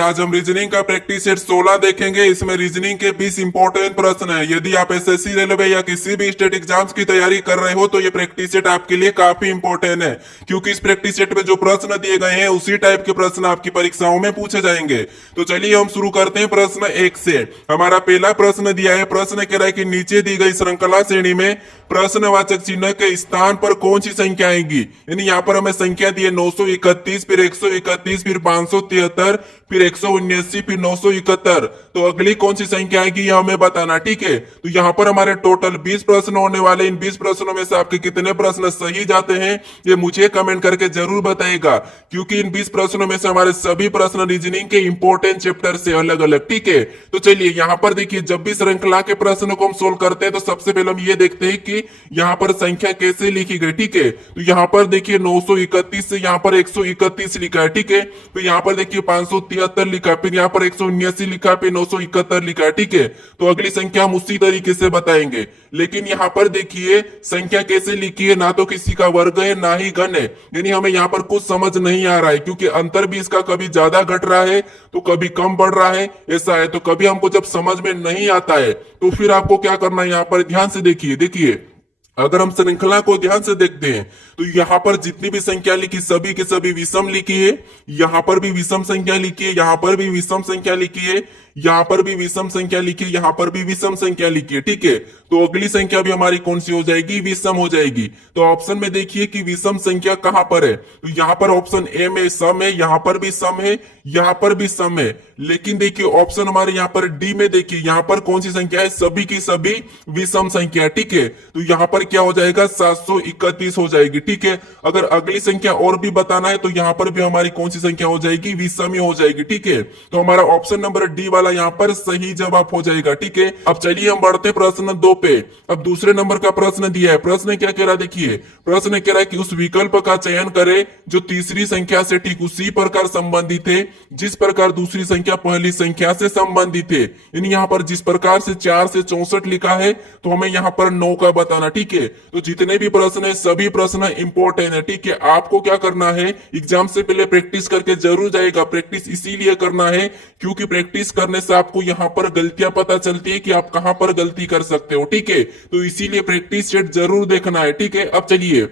आज हम रीजनिंग का प्रैक्टिस सेट 16 देखेंगे। इसमें रीजनिंग के 20 इंपॉर्टेंट प्रश्न है। यदि आप एसएससी, रेलवे या किसी भी स्टेट एग्जाम्स की तैयारी कर रहे हो तो ये प्रैक्टिस सेट आपके लिए काफी इंपॉर्टेंट है, क्योंकि इस प्रैक्टिस सेट में जो प्रश्न दिए गए हैं उसी टाइप के प्रश्न आपकी परीक्षाओं में पूछे जाएंगे। तो चलिए हम शुरू करते हैं प्रश्न 1 से। हमारा पहला प्रश्न दिया है। प्रश्न कह रहा है कि नीचे दी गई श्रृंखला श्रेणी में प्रश्नवाचक चिन्ह के स्थान पर कौन सी संख्या आएगी। यानी यहाँ पर हमें संख्या दी है 931, फिर 131, फिर 573, फिर 179, फिर 971। तो अगली कौन सी संख्या आएगी यह हमें बताना। ठीक है, तो यहाँ पर हमारे टोटल 20 प्रश्न होने वाले। इन 20 प्रश्नों में से आपके कितने प्रश्न सही जाते हैं ये मुझे कमेंट करके जरूर बताइएगा, क्योंकि इन 20 प्रश्नों में से हमारे सभी प्रश्न रीजनिंग के इंपॉर्टेंट चैप्टर से अलग अलग। ठीक है, तो चलिए यहाँ पर देखिए, जब भी श्रृंखला के प्रश्न को हम सोल्व करते हैं तो सबसे पहले हम ये देखते हैं कि यहाँ पर संख्या कैसे लिखी गई। ठीक है, तो यहाँ पर देखिए 931 से यहाँ पर 131 लिखा है। ठीक है, तो यहाँ पर देखिए 573 लिखा है, फिर यहाँ पर 179 लिखा है, फिर 971 लिखा है। ठीक है, तो अगली संख्या हम उसी तरीके से बताएंगे। लेकिन यहाँ पर देखिए संख्या कैसे लिखी है, ना तो किसी का वर्ग है ना ही घन है। यानी हमें यहाँ पर कुछ समझ नहीं आ रहा है, क्योंकि अंतर भी इसका कभी ज्यादा घट रहा है तो कभी कम बढ़ रहा है, ऐसा है। तो कभी हमको जब समझ में नहीं आता है तो फिर आपको क्या करना है, यहाँ पर ध्यान से देखिए अगर हम श्रृंखला को ध्यान से देखते हैं तो यहाँ पर जितनी भी संख्या लिखी सभी के सभी विषम लिखी है। यहाँ पर भी विषम संख्या लिखी है, यहाँ पर भी विषम संख्या लिखी है, यहाँ पर भी विषम संख्या लिखी है, यहाँ पर भी विषम संख्या लिखी है। ठीक है, तो अगली संख्या भी हमारी कौन सी हो जाएगी, विषम हो जाएगी। तो ऑप्शन में देखिए कि विषम संख्या कहां पर है, तो यहाँ पर ऑप्शन ए में सम है, यहाँ पर भी सम है, यहाँ पर भी सम है। लेकिन देखिए ऑप्शन हमारे यहाँ पर डी में देखिए, यहाँ पर कौन सी संख्या है, सभी की सभी विषम संख्या। ठीक है, तो यहाँ पर क्या हो जाएगा, 731 हो जाएगी। ठीक है, अगर अगली संख्या और भी बताना है तो यहाँ पर भी हमारी कौन सी संख्या हो जाएगी, विषम ही हो जाएगी। ठीक है, तो हमारा ऑप्शन नंबर डी वाला यहाँ पर सही जवाब हो जाएगा। ठीक है, अब चलिए हम बढ़ते प्रश्न 2 पे। अब दूसरे नंबर का प्रश्न दिया है। प्रश्न क्या कह रहा है, देखिए प्रश्न कह रहा है कि उस विकल्प का चयन करें जो तीसरी संख्या से ठीक उसी प्रकार संबंधित है जिस प्रकार दूसरी संख्या पहली संख्या से संबंधित है। यानी यहाँ पर जिस प्रकार से 4 से 64 लिखा है तो हमें यहाँ पर 9 का बताना। ठीक है, तो जितने भी प्रश्न है सभी प्रश्न इंपॉर्टेंट है। ठीक है, आपको क्या करना है, एग्जाम से पहले प्रैक्टिस करके जरूर जाएगा। प्रैक्टिस इसीलिए करना है क्योंकि प्रैक्टिस करने से आपको यहाँ पर गलतियां पता चलती है कि आप कहां पर गलती कर सकते हो। ठीक है, तो इसीलिए प्रैक्टिस सेट जरूर देखना है। ठीक है, अब चलिए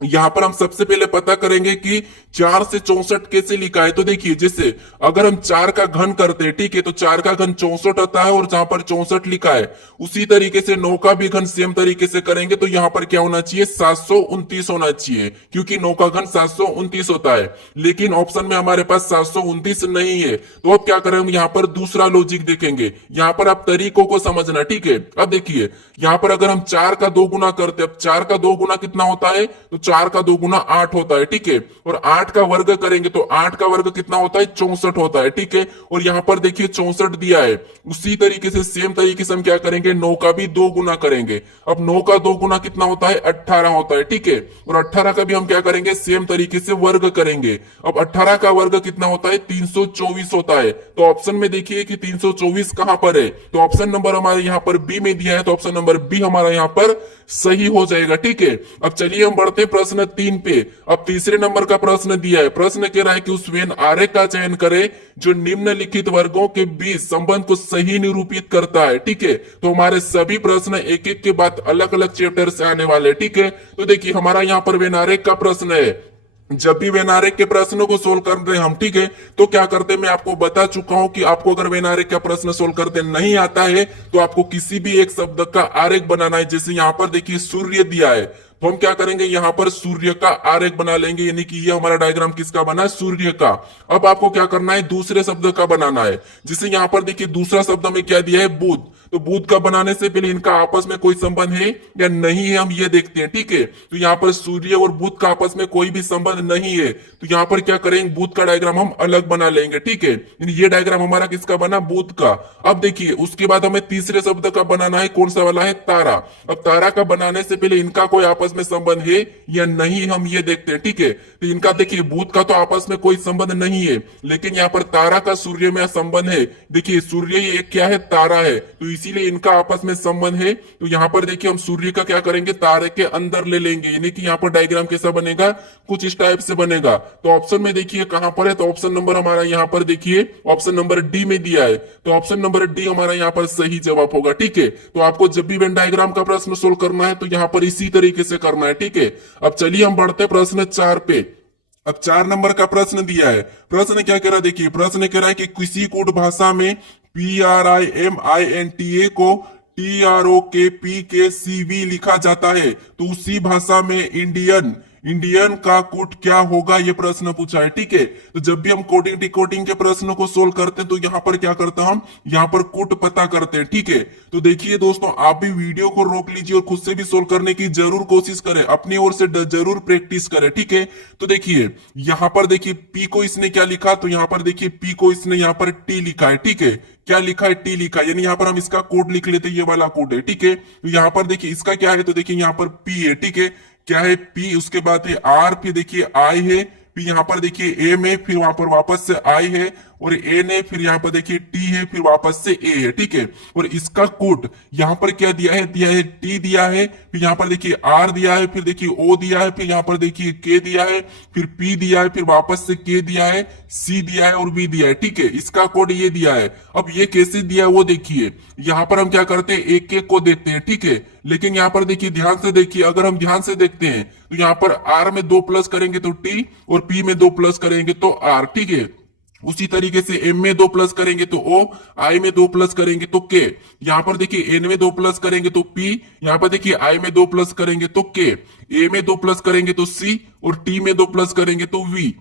यहां पर हम सबसे पहले पता करेंगे कि 4 से 64 कैसे लिखा है। तो देखिए जैसे अगर हम 4 का घन करते हैं, ठीक है, तो 4 का घन 64 आता है और जहां पर 64 लिखा है उसी तरीके से 9 का भी घन सेम तरीके से करेंगे तो यहां पर क्या होना चाहिए, 729 होना चाहिए, क्योंकि 9 का घन 729 होता है। लेकिन ऑप्शन में हमारे पास 729 नहीं है। तो अब क्या करें, हम यहाँ पर दूसरा लॉजिक देखेंगे। यहाँ पर आप तरीकों को समझना। ठीक है, अब देखिए यहाँ पर अगर हम 4 का 2 गुना करते, अब 4 का 2 गुना कितना होता है, तो 4 का 2 गुना 8 होता है। ठीक है, और 8 का वर्ग करेंगे तो 8 का वर्ग कितना होता है, 64 होता है। ठीक है, और यहाँ पर देखिए 64 दिया है, उसी तरीके से सेम तरीके से हम क्या करेंगे, 9 का भी 2 गुना करेंगे। अब 9 का 2 गुना कितना होता है, 18 होता है। ठीक है, और 18 का भी हम क्या करेंगे, सेम तरीके से वर्ग करेंगे। अब 18 का वर्ग कितना होता है, 324 होता है। तो ऑप्शन में देखिए कि 324 कहां पर है, तो ऑप्शन नंबर हमारे यहाँ पर बी में दिया है, तो ऑप्शन नंबर बी हमारा यहाँ पर सही हो जाएगा। ठीक है, अब चलिए हम बढ़ते प्रश्न 3 पे। अब तीसरे नंबर का प्रश्न दिया है। प्रश्न कह रहा है कि उस वेन आरेख का चयन करें जो निम्नलिखित वर्गों के बीच संबंध को सही निरूपित करता है। ठीक है, तो हमारे सभी प्रश्न एक एक के बाद अलग अलग चैप्टर से आने वाले। ठीक है, तो देखिए हमारा यहाँ पर वेन आरेख का प्रश्न है। जब भी वेन आरेख के प्रश्नों को सोल्व कर रहे हैं हम, ठीक है, तो क्या करते हैं, मैं आपको बता चुका हूं कि आपको अगर वेन आरेख का प्रश्न सोल्व करते नहीं आता है तो आपको किसी भी एक शब्द का आरेख बनाना है। जैसे यहाँ पर देखिए सूर्य दिया है, तो हम क्या करेंगे, यहाँ पर सूर्य का आरेख बना लेंगे, यानी कि ये हमारा डायग्राम किसका बना है, सूर्य का। अब आपको क्या करना है, दूसरे शब्द का बनाना है। जैसे यहाँ पर देखिए दूसरा शब्द में क्या दिया है, बुध। तो बुध का बनाने से पहले इनका आपस में कोई संबंध है या नहीं है हम ये देखते हैं। ठीक है, तो यहाँ पर सूर्य और बुध का आपस में कोई भी संबंध नहीं है, तो यहाँ पर क्या करेंगे, बुध का डायग्राम हम अलग बना लेंगे। ठीक है, ये डायग्राम हमारा किसका बना, बुध का। अब देखिए उसके बाद हमें तीसरे शब्द का बनाना है, कौन सा वाला है, तारा। अब तारा का बनाने से पहले इनका कोई आपस में संबंध है या नहीं हम ये देखते हैं। ठीक है, तो इनका देखिए बुध का तो आपस में कोई संबंध नहीं है, लेकिन यहाँ पर तारा का सूर्य में संबंध है। देखिए सूर्य ये क्या है, तारा है, तो इसीलिए इनका आपस में संबंध है। तो यहाँ पर देखिए हम सूर्य का क्या करेंगे, तारे के अंदर ले लेंगे, यानी कि यहाँ पर डायग्राम कैसा बनेगा, कुछ इस टाइप से बनेगा। तो ऑप्शन में देखिए कहां पर है, तो ऑप्शन नंबर हमारा यहाँ पर देखिए ऑप्शन नंबर डी में दिया है, तो ऑप्शन नंबर डी हमारा यहाँ पर सही जवाब होगा। ठीक है, तो आपको जब भी वेन डायग्राम का प्रश्न सोल्व करना है तो यहाँ पर इसी तरीके से करना है। ठीक है, अब चलिए हम बढ़ते हैं प्रश्न 4 पे। अब 4 नंबर का प्रश्न दिया है। प्रश्न क्या कह रहा है, देखिए प्रश्न कह रहा है कि किसी कूट भाषा में PRIMINTA को TROKPKCV लिखा जाता है, तो उसी भाषा में इंडियन इंडियन का कूट क्या होगा, ये प्रश्न पूछा है। ठीक है, तो जब भी हम कोडिंग डिकोडिंग के प्रश्न को सोल्व करते हैं तो यहाँ पर क्या करते हैं, हम यहाँ पर कूट पता करते हैं। ठीक है, तो देखिए दोस्तों, आप भी वीडियो को रोक लीजिए और खुद से भी सोल्व करने की जरूर कोशिश करें, अपनी ओर से जरूर प्रैक्टिस करें। ठीक है, तो देखिए यहाँ पर देखिए पी को इसने क्या लिखा, तो यहाँ पर देखिए पी को इसने यहाँ पर टी लिखा है। ठीक है, क्या लिखा है, टी लिखा है, यानी यहाँ पर हम इसका कोड लिख लेते हैं, ये वाला कोड है। ठीक है, तो यहाँ पर देखिए इसका क्या है, तो देखिए यहाँ पर पी है। ठीक है, क्या है पी, उसके बाद है आर, फिर देखिए आई है, फिर यहाँ पर देखिए एम है, फिर वहां पर वापस से आई है, और एन है, फिर यहाँ पर देखिए टी है, फिर वापस से ए है। ठीक है, और इसका कोड यहाँ पर क्या दिया है टी दिया है, फिर यहाँ पर देखिए आर दिया है, फिर देखिए ओ दिया है, फिर यहाँ पर देखिए के दिया है, फिर पी दिया है, फिर वापस से के दिया है, सी दिया है और बी दिया है। ठीक है, इसका कोड ये दिया है। अब ये कैसे दिया है वो देखिए, यहाँ पर हम क्या करते हैं, एक एक को देखते हैं। ठीक है, लेकिन यहाँ पर देखिए ध्यान से देखिए, अगर हम ध्यान से देखते हैं तो यहाँ पर आर में 2 प्लस करेंगे तो टी, और पी में 2 प्लस करेंगे तो आर। ठीक है, उसी तरीके से एम में 2 प्लस करेंगे तो ओ, आई में 2 प्लस करेंगे तो के, यहाँ पर देखिए एन में 2 प्लस करेंगे तो पी, यहाँ पर देखिए आई में 2 प्लस करेंगे तो के, ए में 2 प्लस करेंगे तो सी, और टी में 2 प्लस करेंगे तो वी।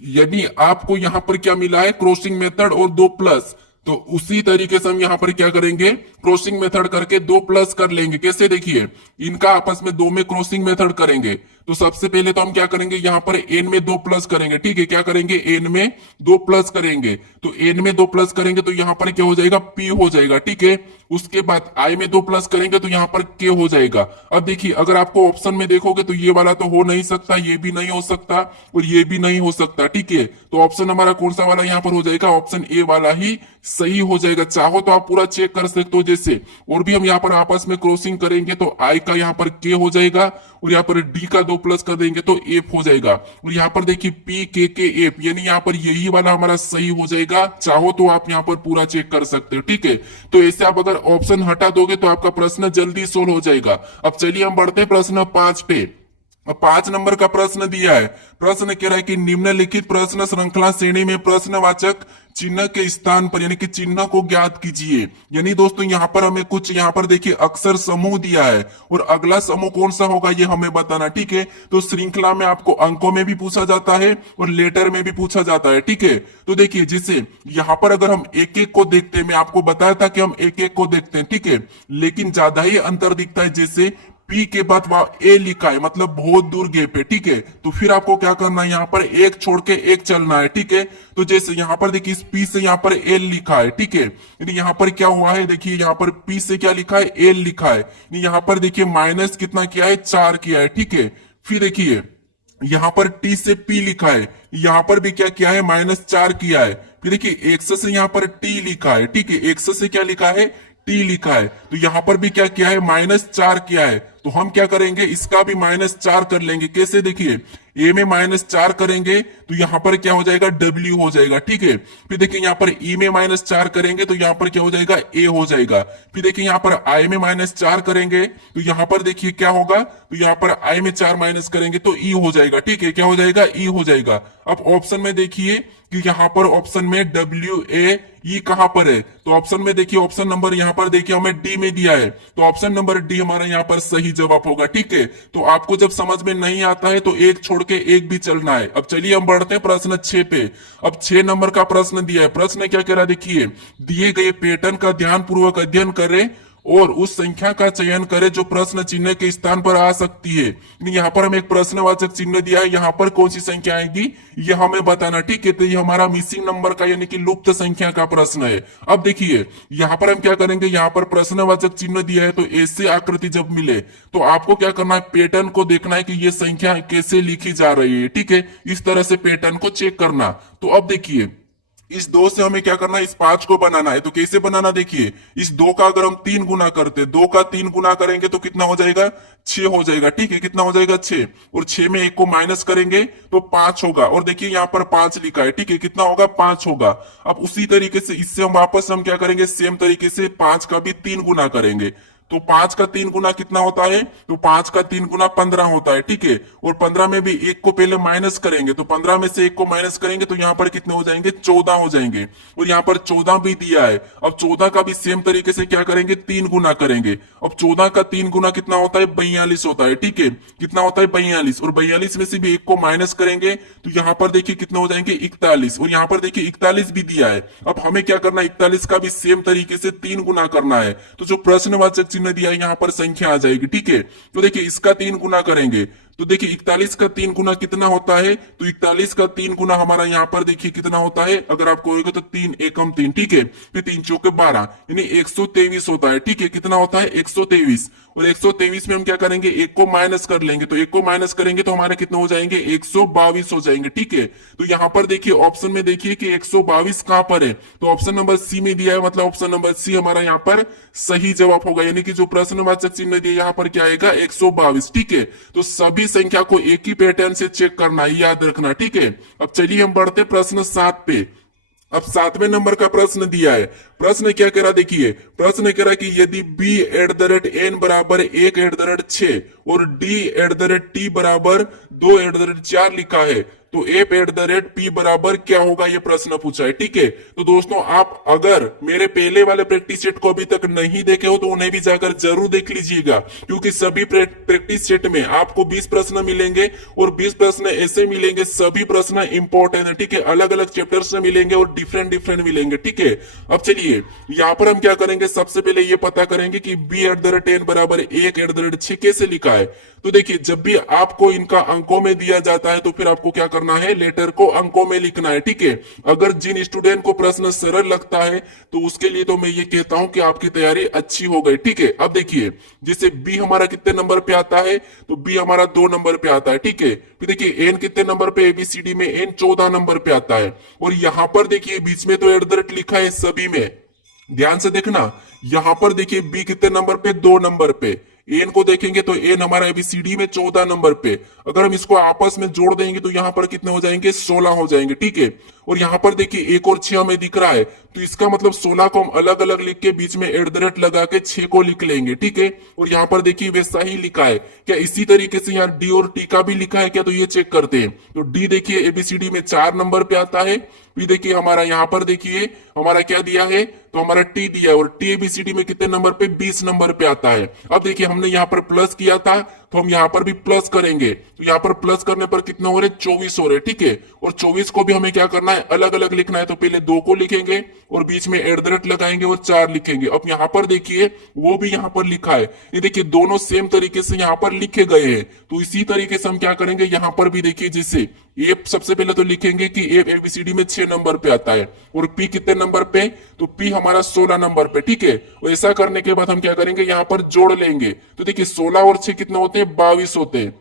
यानी आपको यहाँ पर क्या मिला है, क्रॉसिंग मेथड और 2 प्लस। तो उसी तरीके से हम यहाँ पर क्या करेंगे, क्रॉसिंग मेथड करके 2 प्लस कर लेंगे। कैसे, देखिए इनका आपस में 2 में क्रॉसिंग मेथड करेंगे। तो सबसे पहले तो हम क्या करेंगे, यहाँ पर एन में 2 प्लस करेंगे। ठीक है, क्या करेंगे, एन में 2 प्लस करेंगे, तो एन में 2 प्लस करेंगे तो यहाँ पर क्या हो जाएगा, पी हो जाएगा। ठीक है, उसके बाद आई में 2 प्लस करेंगे तो यहाँ पर के हो जाएगा। अब देखिए अगर आपको ऑप्शन में देखोगे तो ये वाला तो हो नहीं सकता, ये भी नहीं हो सकता, और ये भी नहीं हो सकता। ठीक है, तो ऑप्शन हमारा कौन सा वाला यहाँ पर हो जाएगा, ऑप्शन ए वाला ही सही हो जाएगा। चाहो तो आप पूरा चेक कर सकते हो, जैसे और भी हम यहाँ पर आपस में क्रॉसिंग करेंगे तो आई का यहाँ पर के हो जाएगा, और यहाँ पर डी का 2 प्लस कर देंगे तो एफ हो जाएगा, और यहाँ पर देखिए पी के एफ, यानी यहाँ पर यही वाला हमारा सही हो जाएगा। चाहो तो आप यहाँ पर पूरा चेक कर सकते हो। ठीक है, तो ऐसे आप अगर ऑप्शन हटा दोगे तो आपका प्रश्न जल्दी सोल्व हो जाएगा। अब चलिए हम बढ़ते हैं प्रश्न 5 पे। 5 नंबर का प्रश्न दिया है। प्रश्न कह रहा है कि निम्नलिखित प्रश्न श्रृंखला श्रेणी में प्रश्नवाचक चिन्ह के स्थान पर, यानी कि चिन्ह को ज्ञात कीजिए। यानी दोस्तों यहाँ पर हमें कुछ, यहाँ पर देखिए अक्षर समूह दिया है, और अगला समूह कौन सा होगा ये हमें बताना। ठीक है, तो श्रृंखला में आपको अंकों में भी पूछा जाता है और लेटर में भी पूछा जाता है। ठीक है, तो देखिए जैसे यहाँ पर अगर हम एक एक को देखते हैं, मैं आपको बताया था कि हम एक एक को देखते हैं। ठीक है, लेकिन ज्यादा ही अंतर दिखता है, जैसे पी के बाद वहां ए लिखा है, मतलब बहुत दूर गैप है। ठीक है, तो फिर आपको क्या करना है, यहाँ पर एक छोड़ के एक चलना है। ठीक है, तो जैसे यहाँ पर देखिए इस पी से यहाँ पर एल लिखा है। ठीक है, यानी यहाँ पर क्या हुआ है, देखिए यहाँ पर पी से क्या लिखा है, एल लिखा है, यहाँ पर देखिए माइनस कितना किया है, 4 किया है। ठीक है, फिर देखिए यहाँ पर टी से पी लिखा है, यहाँ पर भी क्या किया है, -4 किया है। फिर देखिए एक्स से यहाँ पर टी लिखा है। ठीक है, एक्स से क्या लिखा है, टी लिखा है, तो यहाँ पर भी क्या किया है, -4 किया है। तो हम क्या करेंगे, इसका भी -4 कर लेंगे। कैसे, देखिए ए में -4 करेंगे तो यहाँ पर क्या हो जाएगा, W हो जाएगा। ठीक है, फिर देखिए यहाँ पर ई में -4 करेंगे तो यहाँ पर क्या हो जाएगा, ए हो जाएगा। फिर देखिए यहाँ पर आई में -4 करेंगे तो यहाँ पर देखिए क्या होगा, तो यहाँ पर आई में 4 माइनस करेंगे तो ई हो जाएगा। ठीक है, क्या हो जाएगा, ई हो जाएगा। अब ऑप्शन में देखिए कि यहाँ पर ऑप्शन में WAE कहां पर है, तो ऑप्शन में देखिए ऑप्शन नंबर यहाँ पर देखिए हमें डी में दिया है, तो ऑप्शन नंबर डी हमारा यहाँ पर सही जवाब होगा। ठीक है, तो आपको जब समझ में नहीं आता है तो एक छोड़ के एक भी चलना है। अब चलिए हम बढ़ते हैं प्रश्न 6 पे। अब 6 नंबर का प्रश्न दिया है। प्रश्न क्या कह रहा है, देखिए दिए गए पैटर्न का ध्यान पूर्वक अध्ययन करें और उस संख्या का चयन करें जो प्रश्न चिन्ह के स्थान पर आ सकती है। यहाँ पर हमें एक प्रश्नवाचक चिन्ह दिया है, यहाँ पर कौन सी संख्या आएगी ये हमें बताना। ठीक है, तो ये हमारा मिसिंग नंबर का यानी कि लुप्त संख्या का प्रश्न है। अब देखिए यहाँ पर हम क्या करेंगे, यहाँ पर प्रश्नवाचक चिन्ह दिया है, तो ऐसे आकृति जब मिले तो आपको क्या करना है, पैटर्न को देखना है कि ये संख्या कैसे लिखी जा रही है। ठीक है, इस तरह से पैटर्न को चेक करना। तो अब देखिए इस 2 से हमें क्या करना है, इस 5 को बनाना है। तो कैसे बनाना, देखिए इस 2 का अगर हम 3 गुना करते, 2 का 3 गुना करेंगे तो कितना हो जाएगा, 6 हो जाएगा। ठीक है, कितना हो जाएगा, 6। और 6 में 1 को माइनस करेंगे तो 5 होगा। और देखिए यहाँ पर 5 लिखा है। ठीक है, कितना होगा, 5 होगा। अब उसी तरीके से इससे हम वापस हम क्या करेंगे, सेम तरीके से 5 का भी 3 गुना करेंगे। तो 5 का 3 गुना कितना होता है, तो 5 का 3 गुना 15 होता है। ठीक है, और 15 में भी 1 को पहले माइनस करेंगे, तो 15 में से 1 को माइनस करेंगे तो यहाँ पर कितने हो जाएंगे, 14 हो जाएंगे। और यहाँ पर 14 भी दिया है। अब 14 का भी सेम तरीके से क्या करेंगे, 3 गुना करेंगे। अब 14 का 3 गुना कितना होता है, 42 होता है। ठीक है, कितना होता है, 42। और 42 में से भी 1 को माइनस करेंगे तो यहाँ पर देखिए कितने हो जाएंगे, 41। और यहाँ पर देखिए 41 भी दिया है। अब हमें क्या करना है, 41 का भी सेम तरीके से 3 गुना करना है। तो जो प्रश्नवाचक चिन्ह दिया है यहाँ पर संख्या आ जाएगी। ठीक है, तो देखिए इसका 3 गुना करेंगे तो देखिए 41 का 3 गुना कितना होता है, तो 41 का 3 गुना हमारा यहाँ पर देखिए कितना होता है, अगर आपको होगा तो 3 एकम 3। ठीक है, फिर 3 चौके 12 यानी 123 होता है। ठीक है, कितना होता है, 123। और 123 में हम क्या करेंगे, 1 को माइनस कर लेंगे। तो 1 को माइनस करेंगे तो हमारे कितने हो जाएंगे, 122 हो जाएंगे। ठीक है, तो यहाँ पर देखिए ऑप्शन में देखिए कि 122 कहां पर है, तो ऑप्शन नंबर सी में दिया है। मतलब ऑप्शन नंबर सी हमारा यहाँ पर सही जवाब होगा। यानी कि जो प्रश्नवाचक चिन्ह दिया यहाँ पर क्या आएगा, 122। ठीक है, तो सभी संख्या को एक ही पैटर्न से चेक करना है, याद रखना। ठीक है, अब चलिए हम बढ़ते प्रश्न 7 पे। अब 7वें नंबर का प्रश्न दिया है। प्रश्न क्या कह रहा, देखिए प्रश्न कह रहा कि यदि b@n बराबर 1/6 और d@t बराबर 2/4 लिखा है तो f@p बराबर क्या होगा, ये प्रश्न पूछा है। ठीक है, तो दोस्तों आप अगर मेरे पहले वाले प्रैक्टिस सेट को अभी तक नहीं देखे हो तो उन्हें भी जाकर जरूर देख लीजिएगा, क्योंकि सभी प्रैक्टिस सेट में आपको 20 प्रश्न मिलेंगे और 20 प्रश्न ऐसे मिलेंगे, सभी प्रश्न इंपॉर्टेंट है। ठीक है, अलग अलग चैप्टर्स में मिलेंगे और डिफरेंट डिफरेंट मिलेंगे। ठीक है, अब चलिए यहाँ पर हम क्या करेंगे, सबसे पहले ये पता करेंगे कि b@n बराबर 1/6 कैसे लिखा है। तो देखिए जब भी आपको इनका अंकों में दिया जाता है तो फिर आपको क्या करना है, लेटर को अंकों में लिखना है। ठीक है, अगर जिन स्टूडेंट को प्रश्न सरल लगता है तो उसके लिए तो मैं ये कहता हूं कि आपकी तैयारी अच्छी हो गई। ठीक है, अब देखिए जैसे बी हमारा कितने नंबर पे आता है, तो बी हमारा 2 नंबर पे आता है। ठीक है, फिर देखिए एन कितने नंबर पे, एबीसीडी में एन 14 नंबर पे आता है। और यहां पर देखिए बीच में तो एट लिखा है सभी में, ध्यान से देखना। यहां पर देखिए बी कितने नंबर पे, 2 नंबर पे। एन को देखेंगे तो एन हमारा एबीसीडी में 14 नंबर पे। अगर हम इसको आपस में जोड़ देंगे तो यहाँ पर कितने हो जाएंगे, 16 हो जाएंगे। ठीक है, और यहाँ पर देखिए 1 और 6 हमें दिख रहा है, तो इसका मतलब 16 को हम अलग अलग लिख के बीच में एट लगा के 6 को लिख लेंगे। ठीक है, और यहाँ पर देखिए वैसा ही लिखा है क्या, इसी तरीके से यहाँ डी और टी का भी लिखा है क्या, तो ये चेक करते हैं। तो डी देखिए एबीसीडी में 4 नंबर पे आता है। फिर देखिए हमारा यहाँ पर देखिए हमारा क्या दिया है, तो हमारा टी दिया है, और टी एबीसीडी में कितने नंबर पे, 20 नंबर पे आता है। अब देखिए हमने यहाँ पर प्लस किया था तो हम यहाँ पर भी प्लस करेंगे, तो यहाँ पर प्लस करने पर कितने हो रहे, 24 हो रहे। ठीक है, और 24 को भी हमें क्या करना है, अलग अलग लिखना है। तो पहले 2 को लिखेंगे और बीच में एट लगाएंगे और 4 लिखेंगे। अब यहाँ पर देखिए वो भी यहाँ पर लिखा है, ये देखिए दोनों सेम तरीके से यहाँ पर लिखे गए हैं। तो इसी तरीके से हम क्या करेंगे, यहाँ पर भी देखिए जैसे ए सबसे पहले तो लिखेंगे कि ए एबीसीडी में 6 नंबर पे आता है, और पी कितने नंबर पे, तो पी हमारा 16 नंबर पे। ठीक है, और ऐसा करने के बाद हम क्या करेंगे, यहाँ पर जोड़ लेंगे। तो देखिए 16 और 6 कितने होते हैं, 22 होते हैं।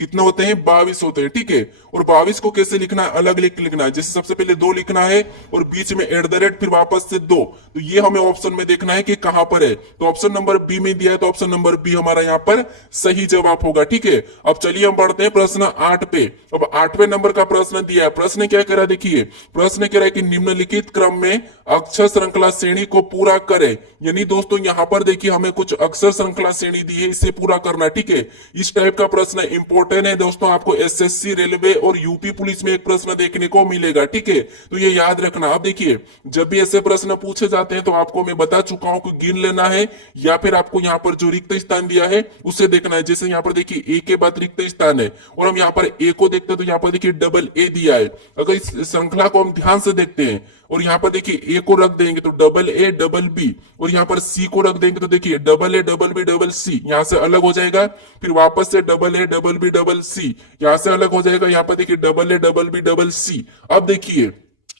कितने होते हैं, 22 होते हैं। ठीक है, और 22 को कैसे लिखना है, अलग लिखना है। जैसे सबसे पहले 2 लिखना है और बीच में एट फिर वापस से 2। तो ये हमें ऑप्शन में देखना है कि कहां पर है। तो ऑप्शन नंबर बी में दिया है, तो ऑप्शन नंबर बी हमारा यहाँ पर सही जवाब होगा। ठीक है, अब चलिए हम बढ़ते हैं प्रश्न 8 पे। अब 8वें नंबर का प्रश्न दिया है। प्रश्न क्या कह रहा है, देखिए प्रश्न कह रहा है कि निम्नलिखित क्रम में अक्षर श्रृंखला श्रेणी को पूरा करे। यानी दोस्तों यहाँ पर देखिए हमें कुछ अक्षर श्रृंखला श्रेणी दी है, इसे पूरा करना। ठीक है, इस टाइप का प्रश्न इंपोर्टेंट है दोस्तों, आपको एसएससी, रेलवे और यूपी पुलिस में एक प्रश्न देखने को मिलेगा। ठीक है, तो ये याद रखना। अब देखिए जब भी ऐसे प्रश्न पूछे जाते हैं तो आपको मैं बता चुका हूं कि गिन लेना है, या फिर आपको यहाँ पर जो रिक्त स्थान दिया है उसे देखना है। जैसे यहाँ पर देखिए ए के बाद रिक्त स्थान है, और हम यहाँ पर ए को देखते हैं तो यहाँ पर देखिए डबल ए दिया है। अगर इस श्रृंखला को हम ध्यान से देखते हैं और यहाँ पर देखिए ए को रख देंगे तो डबल ए डबल बी, और यहाँ पर सी को रख देंगे तो देखिए double A double B double C, यहाँ से अलग हो जाएगा। फिर वापस से double A double B double C, यहाँ से अलग हो जाएगा। यहाँ पर देखिए double A double B double C. अब देखिए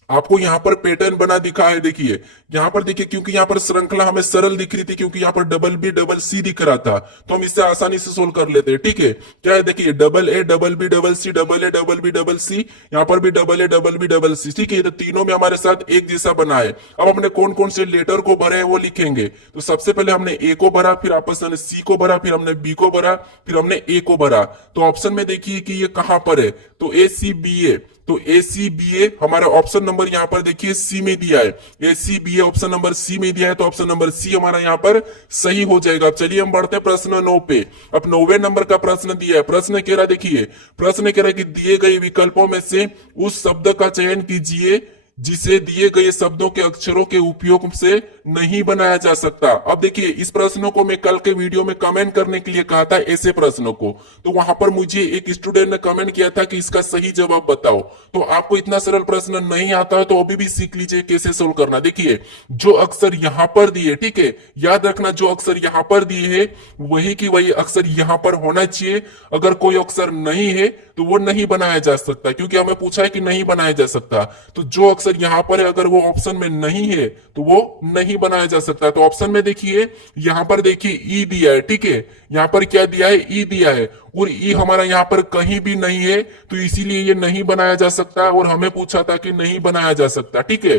आपको यहाँ पर पैटर्न बना दिखा है, देखिए यहाँ पर देखिए, क्योंकि यहाँ पर श्रृंखला हमें सरल दिख रही थी, क्योंकि यहाँ पर डबल बी डबल सी दिख रहा था, तो हम इससे आसानी से सोल्व कर लेते हैं। ठीक है, क्या है देखिए, double A double B double C, double A double B double C, यहाँ पर भी double A double B double C. ठीक है, तो तीनों में हमारे साथ एक जैसा बना है। अब हमने कौन कौन से लेटर को भरे हैं वो लिखेंगे। तो सबसे पहले हमने ए को भरा, फिर आपस में सी को भरा, फिर हमने बी को भरा, फिर हमने ए को भरा। तो ऑप्शन में देखिए कि ये कहां पर है, तो ए सी बी ए, तो ए सी बी ए हमारा ऑप्शन नंबर यहाँ पर देखिए सी में दिया है, A C B A option number C में दिया है, तो ऑप्शन नंबर सी हमारा यहाँ पर सही हो जाएगा। अब चलिए हम बढ़ते हैं प्रश्न 9 पे। अब 9वें नंबर का प्रश्न दिया है। प्रश्न कह रहा है, देखिए प्रश्न कह रहा है कि दिए गए विकल्पों में से उस शब्द का चयन कीजिए जिसे दिए गए शब्दों के अक्षरों के उपयोग से नहीं बनाया जा सकता। अब देखिए, इस प्रश्नों को मैं कल के वीडियो में कमेंट करने के लिए कहा था, ऐसे प्रश्नों को, तो वहां पर मुझे एक स्टूडेंट ने कमेंट किया था कि इसका सही जवाब बताओ। तो आपको इतना सरल प्रश्न नहीं आता है तो अभी भी सीख लीजिए कैसे सोल्व करना। देखिए, जो अक्षर यहां पर दिए, ठीक है, याद रखना जो अक्षर यहां पर दिए है वही की वही अक्षर यहां पर होना चाहिए। अगर कोई अक्षर नहीं है तो वो नहीं बनाया जा सकता, क्योंकि हमें पूछा है कि नहीं बनाया जा सकता। तो जो अक्षर यहां पर है अगर वो ऑप्शन में नहीं है तो वो नहीं बनाया जा सकता। तो ऑप्शन में देखिए, यहां पर देखिए ई दिया है, ठीक है, यहां पर क्या दिया है, ई दिया है, और ई हमारा यहां पर कहीं भी नहीं है, तो इसीलिए ये नहीं बनाया जा सकता, और हमें पूछा था कि नहीं बनाया जा सकता। ठीक है,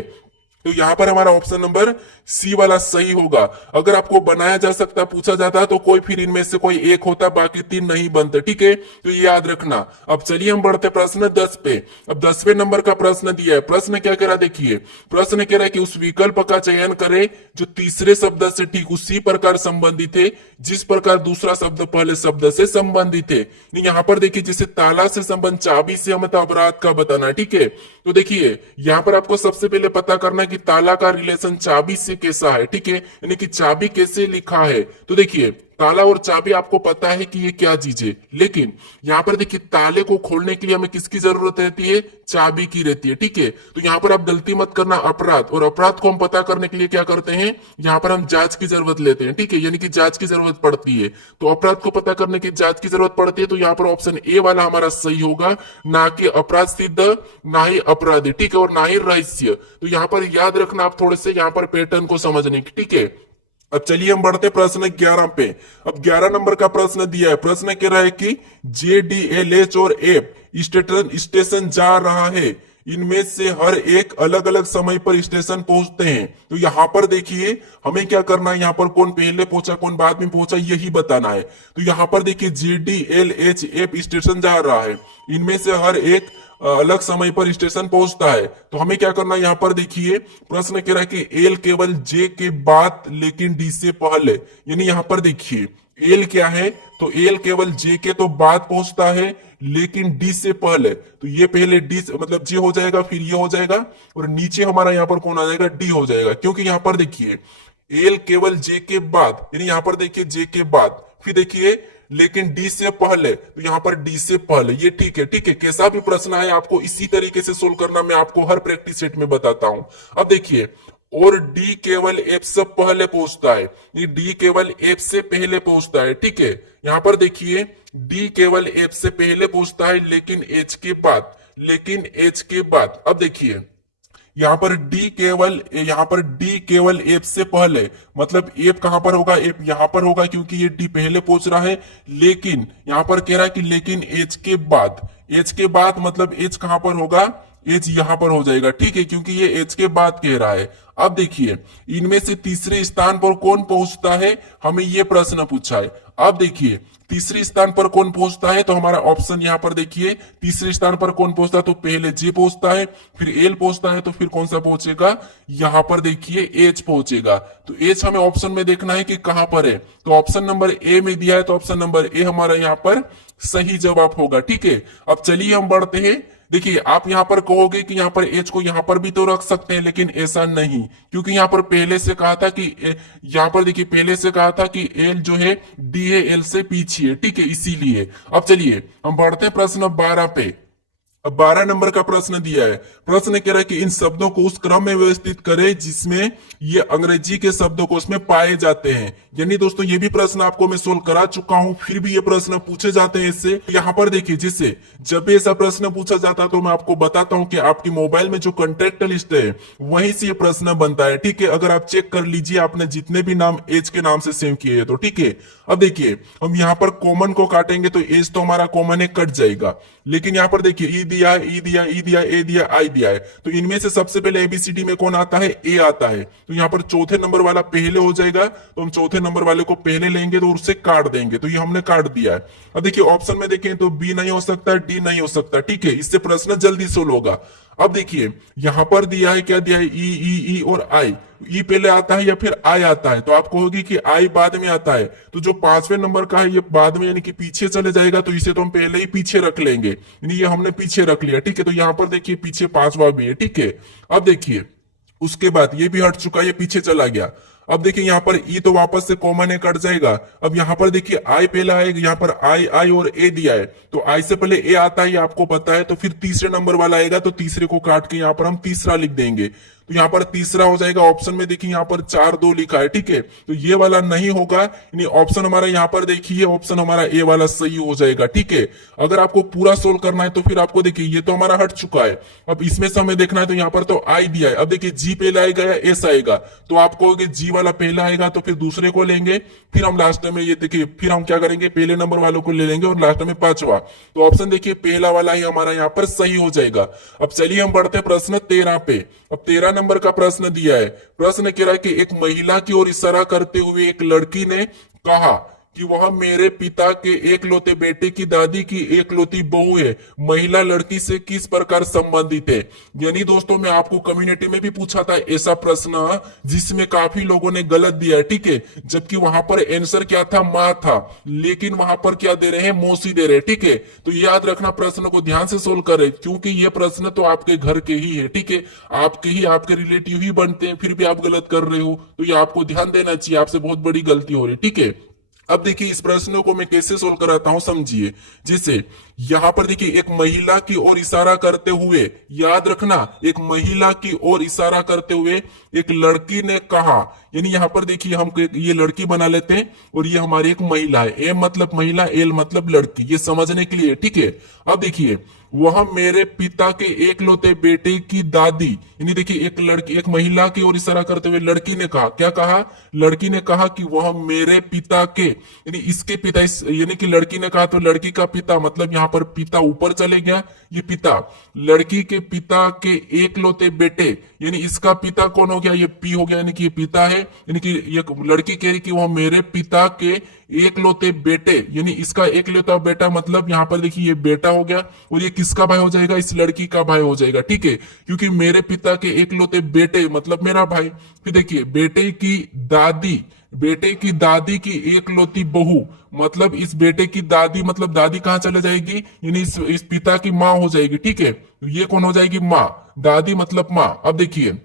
तो यहां पर हमारा ऑप्शन नंबर सी वाला सही होगा। अगर आपको बनाया जा सकता पूछा जाता तो कोई फिर इनमें से कोई एक होता, बाकी तीन नहीं बनते। ठीक है, तो ये याद रखना। अब चलिए हम बढ़ते प्रश्न 10 पे। अब 10वें नंबर का प्रश्न दिया है। प्रश्न क्या कह रहा है, देखिए प्रश्न कह रहा है कि उस विकल्प का चयन करें जो तीसरे शब्द से ठीक उसी प्रकार संबंधित है जिस प्रकार दूसरा शब्द पहले शब्द से संबंधित है। यहाँ पर देखिए, जैसे ताला से संबंध चाबी से हमें अपराध का बताना है। ठीक है, तो देखिए यहाँ पर आपको सबसे पहले पता करना है कि ताला का रिलेशन चाबी से कैसा है। ठीक है, यानी कि चाबी कैसे लिखा है। तो देखिए, ताला और चाबी आपको पता है कि ये क्या चीज है, लेकिन यहाँ पर देखिए ताले को खोलने के लिए हमें किसकी जरूरत रहती है, चाबी की रहती है। ठीक है, तो यहाँ पर आप गलती मत करना, अपराध, और अपराध को हम पता करने के लिए क्या करते हैं, यहाँ पर हम जांच की जरूरत लेते हैं। ठीक है, यानी कि जांच की जरूरत पड़ती है। तो अपराध को पता करने की जांच की जरूरत पड़ती है, तो यहाँ पर ऑप्शन ए वाला हमारा सही होगा, ना कि अपराध सिद्ध, ना ही अपराधी, ठीक है, और ना ही रहस्य। तो यहाँ पर याद रखना आप थोड़े से यहाँ पर पैटर्न को समझने की। ठीक है, अब चलिए हम बढ़ते प्रश्न 11 पे। अब 11 नंबर का प्रश्न दिया है। प्रश्न कह रहा है कि JDLH और एफ स्टेशन जा रहा है, इनमें से हर एक अलग अलग समय पर स्टेशन पहुंचते हैं। तो यहाँ पर देखिए हमें क्या करना है, यहाँ पर कौन पहले पहुंचा कौन बाद में पहुंचा यही बताना है। तो यहाँ पर देखिए JDLHF स्टेशन जा रहा है, इनमें से हर एक अलग समय पर स्टेशन पहुंचता है। तो हमें क्या करना है, यहाँ पर देखिए प्रश्न कह रहा है कि एल केवल जे के बाद लेकिन डी से पहले, यानी यहाँ पर देखिए एल क्या है, तो एल केवल जे के तो बाद पहुंचता है लेकिन डी से पहले। तो ये पहले डी मतलब जे हो जाएगा, फिर ये हो जाएगा, और नीचे हमारा यहाँ पर कौन आ जाएगा, डी हो जाएगा। क्योंकि यहाँ पर देखिए एल केवल जे के बाद, यानी यहाँ पर देखिए जे के बाद, फिर देखिए लेकिन डी से पहले, तो यहाँ पर डी से पहले, ये ठीक है। ठीक है, कैसा भी प्रश्न आए आपको इसी तरीके से सोल्व करना मैं आपको हर प्रैक्टिस सेट में बताता हूं। अब देखिए, और डी केवल एफ से पहले पहुंचता है, ये डी केवल एफ से पहले पहुंचता है। ठीक है, यहाँ पर देखिए डी केवल एफ से पहले पहुंचता है लेकिन एच के बाद, लेकिन एच के बाद। अब देखिए यहाँ पर डी केवल एफ से पहले, मतलब एफ कहां पर होगा, एफ यहां पर होगा क्योंकि ये डी पहले पहुंच रहा है। लेकिन यहां पर कह रहा है कि लेकिन एच के बाद, एच के बाद मतलब एच कहां पर होगा, एच यहां पर हो जाएगा। ठीक है, क्योंकि ये एच के बाद कह रहा है। अब देखिए इनमें से तीसरे स्थान पर कौन पहुंचता है, हमें ये प्रश्न पूछा है। अब देखिए तीसरे स्थान पर कौन पहुंचता है, तो हमारा ऑप्शन यहाँ पर देखिए तीसरे स्थान पर कौन पहुंचता है, तो पहले जे पहुंचता है, फिर एल पहुंचता है, तो फिर कौन सा पहुंचेगा, यहाँ पर देखिए एच पहुंचेगा। तो एच हमें ऑप्शन में देखना है कि कहां पर है, तो ऑप्शन नंबर ए में दिया है, तो ऑप्शन नंबर ए हमारा यहाँ पर सही जवाब होगा। ठीक है, अब चलिए हम बढ़ते हैं। देखिए आप यहां पर कहोगे कि यहां पर एच को यहां पर भी तो रख सकते हैं, लेकिन ऐसा नहीं, क्योंकि यहां पर पहले से कहा था कि यहां पर देखिए पहले से कहा था कि एल जो है डी है एल से पीछे है। ठीक है, इसीलिए। अब चलिए हम बढ़ते हैं प्रश्न 12 पे। अब 12 नंबर का प्रश्न दिया है। प्रश्न कह रहा है कि इन शब्दों को उस क्रम में व्यवस्थित करें जिसमें ये अंग्रेजी के शब्दों को उसमें पाए जाते हैं। यानी दोस्तों ये भी प्रश्न आपको मैं सोल्व करा चुका हूं, फिर भी ये प्रश्न पूछे जाते हैं इससे। यहाँ पर देखिए, जिससे जब भी ऐसा प्रश्न पूछा जाता है तो मैं आपको बताता हूं कि आपकी मोबाइल में जो कॉन्टेक्ट लिस्ट है वहीं से ये प्रश्न बनता है। ठीक है, अगर आप चेक कर लीजिए आपने जितने भी नाम एज के नाम से सेव किए हैं तो। ठीक है, अब देखिए हम यहाँ पर कॉमन को काटेंगे तो एज तो हमारा कॉमन है, कट जाएगा। लेकिन यहाँ पर देखिए ई दिया है, ई दिया, ई दिया, ए दिया, आई दिया है। तो इनमें से सबसे पहले एबीसीडी में कौन आता है? ए आता है। तो यहाँ पर चौथे नंबर वाला पहले हो जाएगा, तो हम चौथे नंबर वाले को पहले लेंगे तो उससे काट देंगे। तो ये हमने काट दिया है। अब देखिए ऑप्शन में देखें तो बी नहीं हो सकता, डी नहीं हो सकता। ठीक है, इससे प्रश्न जल्दी सोल्व होगा। अब देखिए यहां पर दिया है, क्या दिया है? ई ई ई और आई। ई पहले आता है या फिर आई आता है? तो आप कहोगे कि आई बाद में आता है। तो जो 5वें नंबर का है ये बाद में यानी कि पीछे चले जाएगा, तो इसे तो हम पहले ही पीछे रख लेंगे। यानी ये हमने पीछे रख लिया। ठीक है, तो यहां पर देखिए पीछे 5वां भी है। ठीक है, अब देखिए उसके बाद ये भी हट चुका है, ये पीछे चला गया। अब देखिए यहाँ पर ई तो वापस से कॉमन है, कट जाएगा। अब यहाँ पर देखिए आई पहला आएगा, यहाँ पर आई आई और ए दिया है, तो आई से पहले ए आता है, ये आपको पता है। तो फिर तीसरे नंबर वाला आएगा, तो तीसरे को काट के यहाँ पर हम तीसरा लिख देंगे। तो यहाँ पर तीसरा हो जाएगा। ऑप्शन में देखिए यहाँ पर 4 2 लिखा है। ठीक है, तो ये वाला नहीं होगा, यानी ऑप्शन हमारा यहाँ पर देखिए ऑप्शन हमारा ए वाला सही हो जाएगा। ठीक है, अगर आपको पूरा सोल्व करना है तो फिर आपको देखिए ये तो हमारा हट चुका है। अब इसमें से हमें देखना है, तो यहाँ पर तो आई दिया है। अब देखिए जी पहले आएगा या एस आएगा? तो आप कहोगे जी वाला पहला आएगा, तो फिर दूसरे को लेंगे, फिर हम लास्ट में ये देखिए फिर हम क्या करेंगे, पहले नंबर वालों को ले लेंगे और लास्ट में 5वां। तो ऑप्शन देखिए पहला वाला ही हमारा यहाँ पर सही हो जाएगा। अब चलिए हम बढ़ते प्रश्न 13 पे। अब 13 नंबर का प्रश्न दिया है। प्रश्न कह रहा है कि एक महिला की ओर इशारा करते हुए एक लड़की ने कहा कि वह मेरे पिता के एकलौते बेटे की दादी की एकलौती बहू है। महिला लड़की से किस प्रकार संबंधित है? यानी दोस्तों मैं आपको कम्युनिटी में भी पूछा था ऐसा प्रश्न, जिसमें काफी लोगों ने गलत दिया है। ठीक है, जबकि वहां पर आंसर क्या था? माँ था, लेकिन वहां पर क्या दे रहे हैं? मौसी दे रहे हैं। ठीक है, तो याद रखना, प्रश्न को ध्यान से सोल्व करें, क्योंकि ये प्रश्न तो आपके घर के ही है। ठीक है, आपके रिलेटिव ही बनते हैं, फिर भी आप गलत कर रहे हो, तो ये आपको ध्यान देना चाहिए, आपसे बहुत बड़ी गलती हो रही है। ठीक है, अब देखिए इस प्रश्न को मैं कैसे सोल्व कराता हूं, समझिए। जैसे यहां पर देखिए एक महिला की ओर इशारा करते हुए, याद रखना, एक महिला की ओर इशारा करते हुए एक लड़की ने कहा, यानी यहां पर देखिए हम ये लड़की बना लेते हैं और ये हमारी एक महिला है। ए मतलब महिला, एल मतलब लड़की, ये समझने के लिए। ठीक है, अब देखिए वह मेरे पिता के एकलौते बेटे की दादी, यानी देखिए एक लड़की, एक महिला की ओर इशारा करते हुए लड़की ने कहा, क्या कहा? लड़की ने कहा कि वह मेरे पिता के, यानी इसके पिता, यानी कि लड़की ने कहा तो लड़की का पिता, मतलब यहाँ पर पिता ऊपर चले गया, ये पिता, लड़की के पिता के एकलौते बेटे, यानी इसका पिता कौन हो गया? ये पी हो गया, यानी कि ये पिता है। यानी कि ये लड़की कह रही कि वह मेरे पिता के एकलौते बेटे, यानी इसका एकलौता बेटा, मतलब यहाँ पर देखिए ये बेटा हो गया, और ये किसका भाई हो जाएगा? इस लड़की का भाई हो जाएगा। ठीक है, क्योंकि मेरे पिता के एकलौते बेटे मतलब मेरा भाई। फिर देखिए बेटे की दादी, बेटे की दादी की एकलौती बहू, मतलब इस बेटे की दादी, मतलब दादी कहाँ चले जाएगी? यानी इस पिता की माँ हो जाएगी। ठीक है, तो ये कौन हो जाएगी? माँ। दादी मतलब माँ। अब देखिए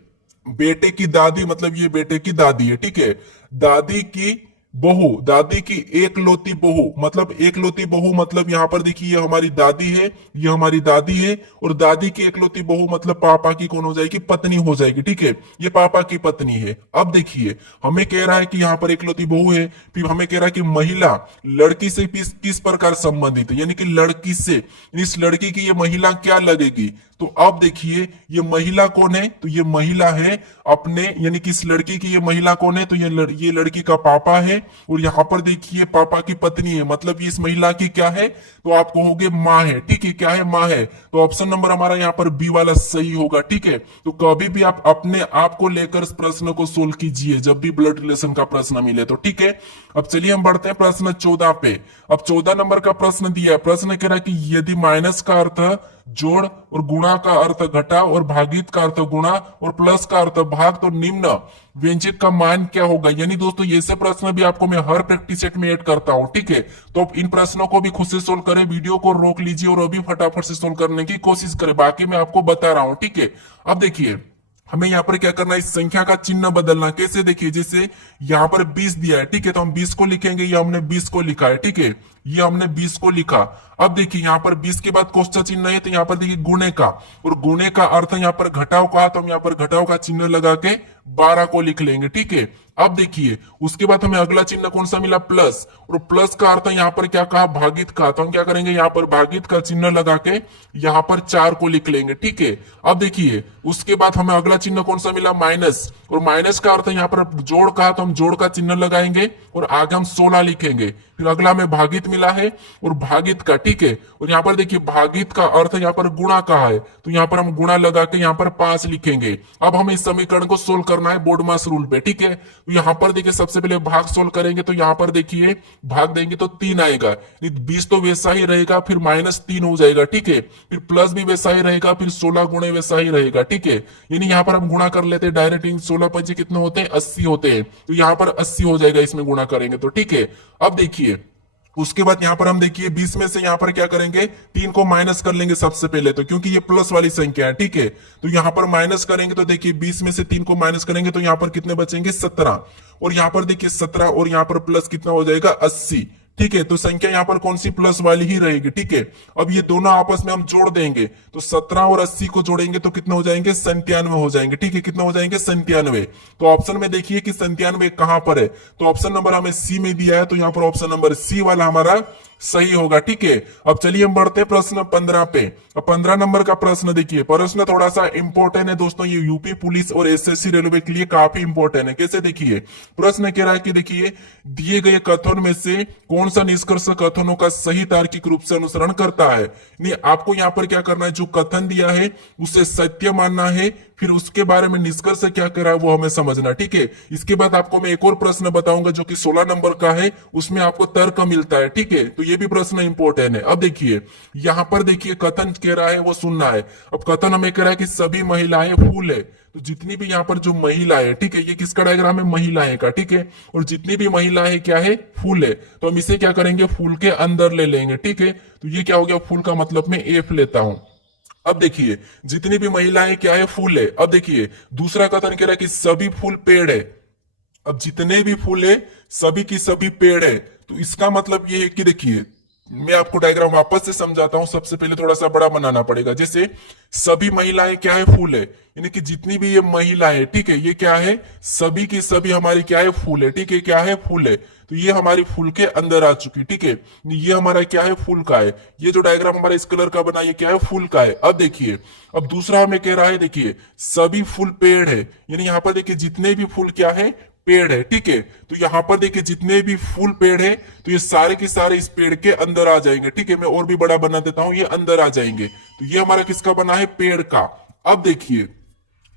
बेटे की दादी मतलब ये बेटे की दादी है। ठीक है, दादी की बहू, दादी की एकलौती बहू, मतलब एकलौती बहू मतलब यहाँ पर देखिए ये हमारी दादी है, ये हमारी दादी है, और दादी की एकलौती बहू मतलब पापा की कौन हो जाएगी? पत्नी हो जाएगी। ठीक है, ये पापा की पत्नी है। अब देखिए हमें कह रहा है कि यहाँ पर एकलौती बहू है, फिर हमें कह रहा है कि महिला लड़की से किस प्रकार संबंधित है, यानी कि लड़की से, इस लड़की की ये महिला क्या लगेगी? तो अब देखिए ये महिला कौन है? तो ये महिला है अपने, यानी कि इस लड़की की ये महिला कौन है? तो ये लड़की का पापा है, और यहाँ पर देखिए पापा की पत्नी है, मतलब ये इस महिला की क्या है? तो आप कहोगे माँ है। ठीक है, क्या है? माँ है। तो ऑप्शन नंबर हमारा यहाँ पर बी वाला सही होगा। ठीक है, तो कभी भी आप अपने आप को लेकर इस प्रश्न को सोल्व कीजिए जब भी ब्लड रिलेशन का प्रश्न मिले तो। ठीक है, अब चलिए हम बढ़ते हैं प्रश्न 14 पे। अब 14 नंबर का प्रश्न दिया है। प्रश्न कह रहा है कि यदि माइनस का अर्थ जोड़ और गुणा का अर्थ घटा और भागित का अर्थ गुणा और प्लस का अर्थ भाग, तो निम्न व्यंजक का मान क्या होगा? यानी दोस्तों ये सब प्रश्न भी आपको मैं हर प्रैक्टिस सेट में ऐड करता हूं। ठीक है, तो इन प्रश्नों को भी खुद से सोल्व करें, वीडियो को रोक लीजिए और अभी फटाफट से सोल्व करने की कोशिश करें, बाकी मैं आपको बता रहा हूं। ठीक है, अब देखिए हमें यहाँ पर क्या करना है, इस संख्या का चिन्ह बदलना। कैसे, देखिए जैसे यहाँ पर 20 दिया है, ठीक है, तो हम 20 को लिखेंगे, ये हमने 20 को लिखा है, ठीक है, ये हमने 20 को लिखा। अब देखिए यहाँ पर 20 के बाद क्वेश्चन चिन्ह है, तो यहाँ पर देखिए गुणे का, और गुणे का अर्थ है यहाँ पर घटाव का, तो हम यहाँ पर घटाव का चिन्ह लगा के 12 को लिख लेंगे, ठीक है। अब देखिए उसके बाद हमें अगला चिन्ह कौन सा मिला, प्लस, और प्लस का अर्थ है यहाँ पर क्या कहा, भागित का, तो हम क्या करेंगे, यहाँ पर भागित का चिन्ह लगा के यहाँ पर 4 को लिख लेंगे, ठीक है। अब देखिए उसके बाद हमें अगला चिन्ह कौन सा मिला, माइनस, और माइनस का अर्थ है यहाँ पर जोड़ का, तो हम जोड़ का चिन्ह लगाएंगे और आगे हम 16 लिखेंगे। फिर अगला में भागित मिला है और भागित का, ठीक है, और यहाँ पर देखिए भागित का अर्थ यहाँ पर गुणा का है, तो यहाँ पर हम गुणा लगा के यहाँ पर 5 लिखेंगे। अब हमें इस समीकरण को सोल्व करना है बोर्ड मास रूल पे, ठीक है। तो यहाँ पर देखिए सबसे पहले भाग सोल्व करेंगे, तो यहाँ पर देखिए भाग देंगे तो 3 आएगा, 20 तो वैसा ही रहेगा, फिर -3 हो जाएगा, ठीक है, फिर प्लस भी वैसा ही रहेगा, फिर 16 गुणे वैसा ही रहेगा, ठीक है। यानी यहाँ पर हम गुणा कर लेते हैं डायरेक्ट, 16 पंजे कितने होते हैं, 80 होते हैं, तो यहाँ पर 80 हो जाएगा इसमें गुणा करेंगे तो, ठीक है। अब देखिए उसके बाद यहाँ पर हम देखिए 20 में से यहाँ पर क्या करेंगे, 3 को माइनस कर लेंगे सबसे पहले, तो क्योंकि ये प्लस वाली संख्या है, ठीक है, तो यहाँ पर माइनस करेंगे, तो देखिए 20 में से 3 को माइनस करेंगे तो यहाँ पर कितने बचेंगे, 17, और यहाँ पर देखिए 17 और यहाँ पर प्लस कितना हो जाएगा, 80, ठीक है। तो संख्या यहाँ पर कौन सी, प्लस वाली ही रहेगी, ठीक है। अब ये दोनों आपस में हम जोड़ देंगे, तो 17 और 80 को जोड़ेंगे तो कितना हो जाएंगे, 97 हो जाएंगे, ठीक है, कितना हो जाएंगे, 97। तो ऑप्शन में देखिए कि 97 कहां पर है, तो ऑप्शन नंबर हमें सी में दिया है, तो यहाँ पर ऑप्शन नंबर सी वाला हमारा सही होगा, ठीक है। अब चलिए हम बढ़ते हैं प्रश्न 15 पे। अब 15 नंबर का प्रश्न देखिए, प्रश्न थोड़ा सा इंपॉर्टेंट है दोस्तों, ये यूपी पुलिस और एसएससी रेलवे के लिए काफी इंपॉर्टेंट है। कैसे, देखिए प्रश्न कह रहा है कि देखिए दिए गए कथन में से कौन सा निष्कर्ष कथनों का सही तार्किक रूप से अनुसरण करता है। नहीं, आपको यहाँ पर क्या करना है, जो कथन दिया है उसे सत्य मानना है, फिर उसके बारे में निष्कर्ष क्या कह रहा है वो हमें समझना, ठीक है। इसके बाद आपको मैं एक और प्रश्न बताऊंगा जो कि 16 नंबर का है, उसमें आपको तर्क मिलता है, ठीक है, तो ये भी प्रश्न इंपॉर्टेंट है। अब देखिए यहाँ पर देखिए कथन कह रहा है वो सुनना है। अब कथन हमें कह रहा है कि सभी महिलाएं फूल है, तो जितनी भी यहाँ पर जो महिलाएं, ठीक है, ये किसका डायग्राम है, महिलाएं का, ठीक है, और जितनी भी महिलाएं क्या है, फूल है, तो हम इसे क्या करेंगे, फूल के अंदर ले लेंगे, ठीक है। तो ये क्या हो गया, फूल का मतलब मैं एफ लेता हूं। अब देखिए जितनी भी महिलाएं क्या है, फूल है। अब देखिए दूसरा कथन कह रहा है कि सभी फूल पेड़ है। अब जितने भी फूल है सभी की सभी पेड़ है, तो इसका मतलब ये है कि देखिए मैं आपको डायग्राम वापस से समझाता हूं, सबसे पहले थोड़ा सा बड़ा बनाना पड़ेगा। जैसे सभी महिलाएं क्या है, फूल है, यानी कि जितनी भी ये महिलाएं, ठीक है, ये क्या है, सभी की सभी हमारी क्या है, फूल है, ठीक है, क्या है, फूल है, तो ये हमारी फूल के अंदर आ चुकी, ठीक है। ये हमारा क्या है, फूल का है। ये जो डायग्राम हमारा इस कलर का बना ये क्या है, फूल का है। अब देखिए अब दूसरा हमें कह रहा है, देखिए सभी फूल पेड़ है, यानी यहाँ पर देखिए जितने भी फूल क्या है, पेड़ है, ठीक है। तो यहाँ पर देखिए जितने भी फूल पेड़ है तो ये सारे के सारे इस पेड़ के अंदर आ जाएंगे, ठीक है। मैं और भी बड़ा बना देता हूं, ये अंदर आ जाएंगे, तो ये हमारा किसका बना है, पेड़ का। अब देखिए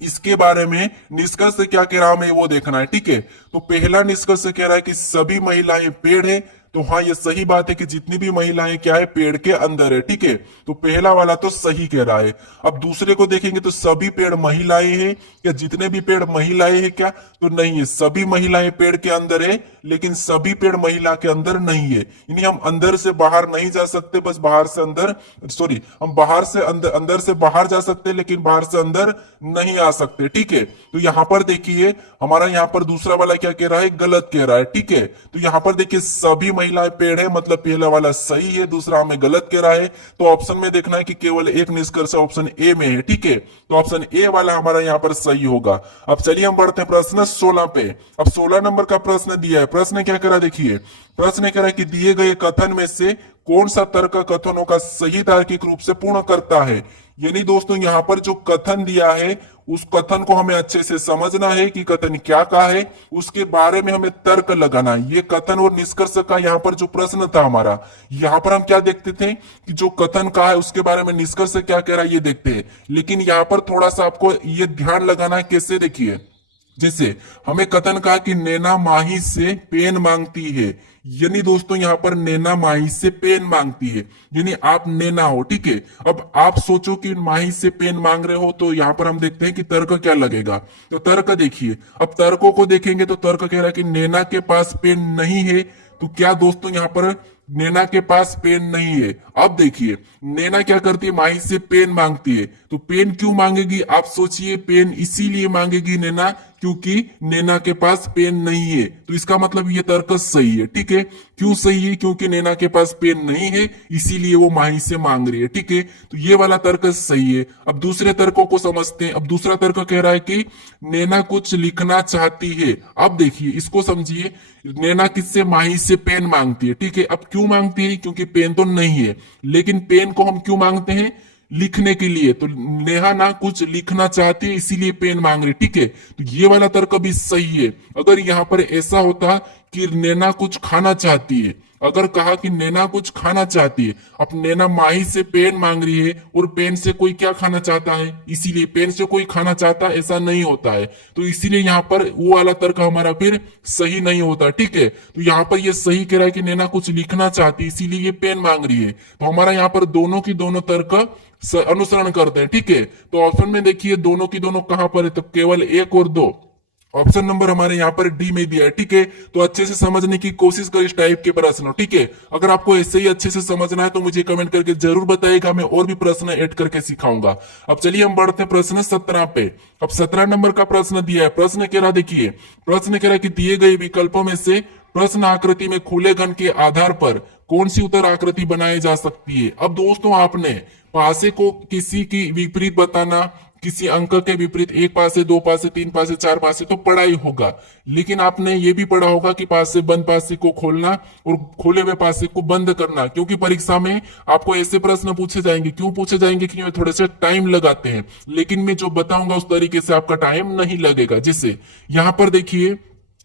इसके बारे में निष्कर्ष क्या कह रहा हमें वो देखना है, ठीक है। तो पहला निष्कर्ष कह रहा है कि सभी महिलाएं पेड़ है, तो हाँ ये सही बात है कि जितनी भी महिलाएं क्या है, पेड़ के अंदर है, ठीक है। तो पहला वाला तो सही कह रहा है। अब दूसरे को देखेंगे तो सभी पेड़ महिलाएं हैं, या जितने भी पेड़ महिलाएं हैं क्या, तो नहीं है, सभी महिलाएं पेड़ के अंदर है, लेकिन सभी पेड़ महिला के अंदर नहीं है। यानी हम अंदर से बाहर नहीं जा सकते, बस बाहर से अंदर, सॉरी, हम बाहर से अंदर, अंदर से बाहर जा सकते लेकिन बाहर से अंदर नहीं आ सकते, ठीक है। तो यहाँ पर देखिए हमारा यहाँ पर दूसरा वाला क्या कह रहा है, गलत कह रहा है, ठीक है। तो यहाँ पर देखिए सभी महिलाएं पेड़ है, मतलब पहला वाला सही है, दूसरा हमें गलत कह रहा है। तो ऑप्शन में देखना है कि केवल एक निष्कर्ष ऑप्शन ए में है, ठीक है। तो ऑप्शन ए वाला हमारा यहाँ पर सही होगा। अब चलिए हम बढ़ते हैं प्रश्न 16 पे। अब 16 नंबर का प्रश्न दिया है, प्रश्न क्या करा, देखिए प्रश्न कह रहा है कि दिए गए कथन में से कौन सा तर्क कथनों का सही तार्किक रूप से पूर्ण करता है। यानी दोस्तों यहाँ पर जो कथन दिया है उस कथन को हमें अच्छे से समझना है कि कथन क्या कहा है, उसके बारे में हमें तर्क लगाना है। ये कथन और निष्कर्ष का यहाँ पर जो प्रश्न था हमारा, यहाँ पर हम क्या देखते थे कि जो कथन कहा है उसके बारे में निष्कर्ष क्या कह रहा है ये देखते हैं, लेकिन यहाँ पर थोड़ा सा आपको ये ध्यान लगाना है। कैसे, देखिए जैसे हमें कथन कहा कि नैना माही से पेन मांगती है, यानी दोस्तों यहाँ पर नैना माही से पेन मांगती है, यानी आप नैना हो, ठीक है। अब आप सोचो कि माही से पेन मांग रहे हो, तो यहाँ पर हम देखते हैं कि तर्क क्या लगेगा। तो तर्क देखिए, अब तर्कों को देखेंगे तो तर्क कह रहा है कि नैना के पास पेन नहीं है, तो क्या दोस्तों यहाँ पर नैना के पास पेन नहीं है। अब देखिए नैना क्या करती है, माही से पेन मांगती है। तो पेन क्यों मांगेगी आप सोचिए, पेन इसीलिए मांगेगी नैना क्योंकि नैना के पास पेन नहीं है। तो इसका मतलब ये तर्क सही है, ठीक है। क्यों सही है, क्योंकि नैना के पास पेन नहीं है इसीलिए वो माही से मांग रही है, ठीक है। तो ये वाला तर्क सही है। अब दूसरे तर्कों को समझते हैं। अब दूसरा तर्क कह रहा है कि नैना कुछ लिखना चाहती है। अब देखिए इसको समझिए, नैना किससे, माही से पेन मांगती है, ठीक है। अब क्यों मांगती है, क्योंकि पेन तो नहीं है, लेकिन पेन को हम क्यों मांगते हैं, लिखने के लिए। तो नेहा ना कुछ लिखना चाहती है इसीलिए पेन मांग रही, ठीक है। तो ये वाला तर्क भी सही है। अगर यहां पर ऐसा होता कि नैना कुछ खाना चाहती है, अगर कहा कि नैना कुछ खाना चाहती है, अब नैना माही से पेन मांग रही है और पेन से कोई क्या खाना चाहता है, इसीलिए पेन से कोई खाना चाहता है ऐसा नहीं होता है। तो इसीलिए यहाँ पर वो वाला तर्क हमारा फिर सही नहीं होता, ठीक है। तो यहाँ पर ये सही कह रहा है कि नैना कुछ लिखना चाहती है इसीलिए ये पेन मांग रही है। तो हमारा यहाँ पर दोनों की दोनों तर्क अनुसरण करते हैं, ठीक है। तो ऑप्शन में देखिए दोनों की दोनों कहां पर है, तो केवल 1 और 2। ऑप्शन नंबर हमारे यहाँ पर डी में दिया है, ठीक है। तो अच्छे से समझने की कोशिश कर इस टाइप के प्रश्न, ठीक है। अगर आपको ऐसे ही अच्छे से समझना है तो मुझे कमेंट करके जरूर बताइएगा, मैं और भी प्रश्न ऐड करके सिखाऊंगा। अब चलिए हम बढ़ते हैं प्रश्न 17 पे। अब 17 नंबर का प्रश्न दिया है। प्रश्न कह रहा, देखिए प्रश्न कह रहा है कि दिए गए विकल्पों में से प्रश्न आकृति में खुले घन के आधार पर कौन सी उत्तर आकृति बनाई जा सकती है। अब दोस्तों आपने पासे को किसी की विपरीत बताना, किसी अंक के विपरीत, एक पासे, दो पासे, तीन पासे, चार पासे, तो पढ़ा ही होगा। लेकिन आपने ये भी पढ़ा होगा कि पासे बंद पासे को खोलना और खोले हुए पासे को बंद करना, क्योंकि परीक्षा में आपको ऐसे प्रश्न पूछे जाएंगे। क्यों पूछे जाएंगे, क्योंकि थोड़े से टाइम लगाते हैं, लेकिन मैं जो बताऊंगा उस तरीके से आपका टाइम नहीं लगेगा। जैसे यहां पर देखिए,